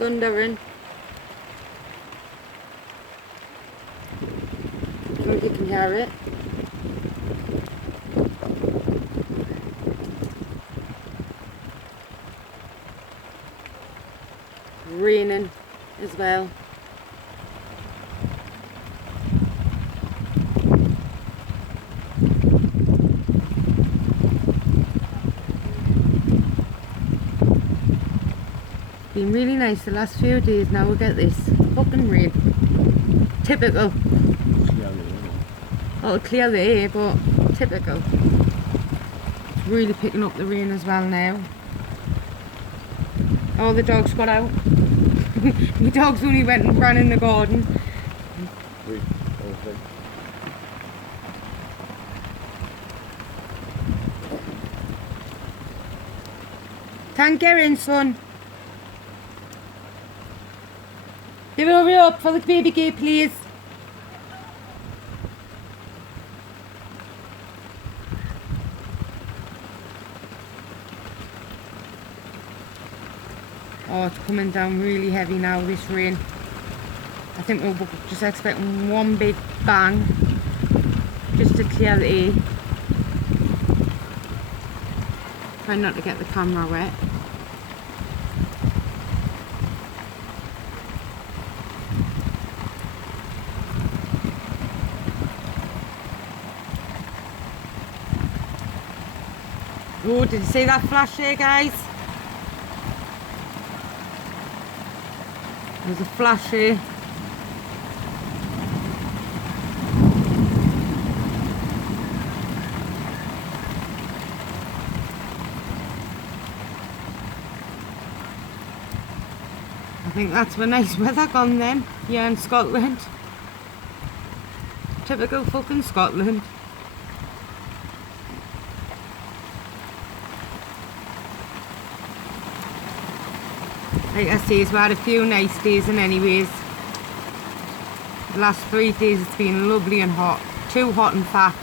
thundering. I think you can hear it. Raining as well. Been really nice the last few days. Now we get this fucking rain. Typical. Oh, it'll clear the air, but typical. It's really picking up the rain as well now. All the dogs got out. My dogs only went and ran in the garden. Can't get in, son. Give it over up for the baby gate, please. Oh, it's coming down really heavy now, this rain. I think we're just expecting one big bang just to clear the air. Try not to get the camera wet. Oh, did you see that flash there, guys? There's a flash here. I think that's the nice weather gone then, here in Scotland. Typical fucking Scotland. Like I say, we've had a few nice days and anyways. The last 3 days it's been lovely and hot. Too hot in fact.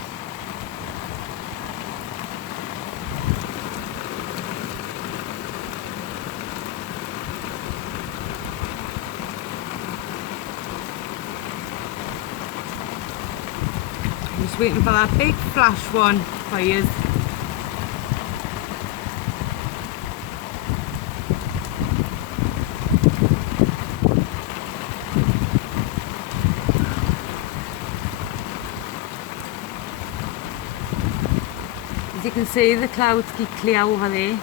I'm just waiting for that big flash one for you. As you can see, the clouds keep clear over there.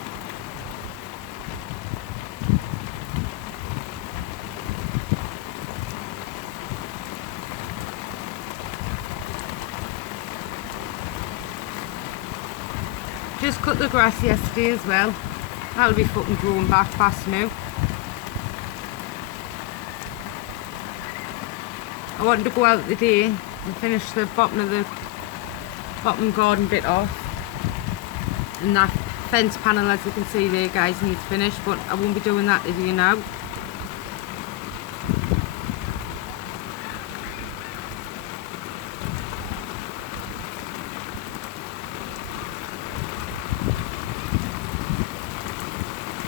Just cut the grass yesterday as well. That'll be fucking growing back fast now. I wanted to go out today and finish the bottom garden bit off. And that fence panel, as you can see there, guys, needs finished, but I won't be doing that today now.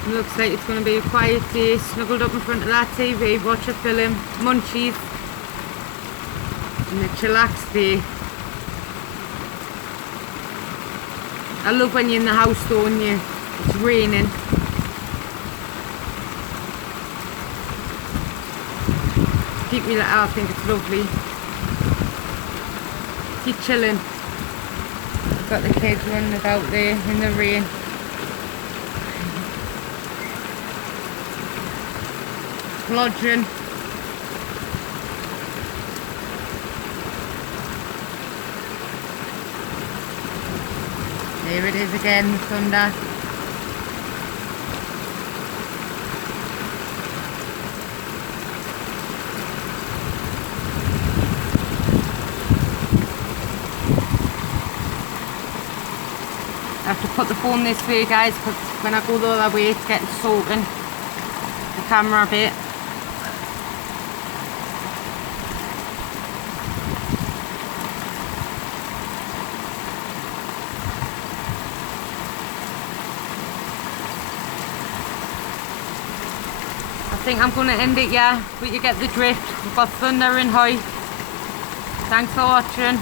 It looks like it's going to be a quiet day, snuggled up in front of that TV, watch a film, munchies, and a chillax day. I love when you're in the house, don't you? It's raining. Keep me like, I think it's lovely. Keep chilling. Got the kids running about there in the rain. Bludgeon. There it is again, the thunder. I have to put the phone this way, guys, because when I go the other way it's getting soaking the camera a bit. think I'm going to end it here, but you get the drift. We've got thunder and height. Thanks for watching.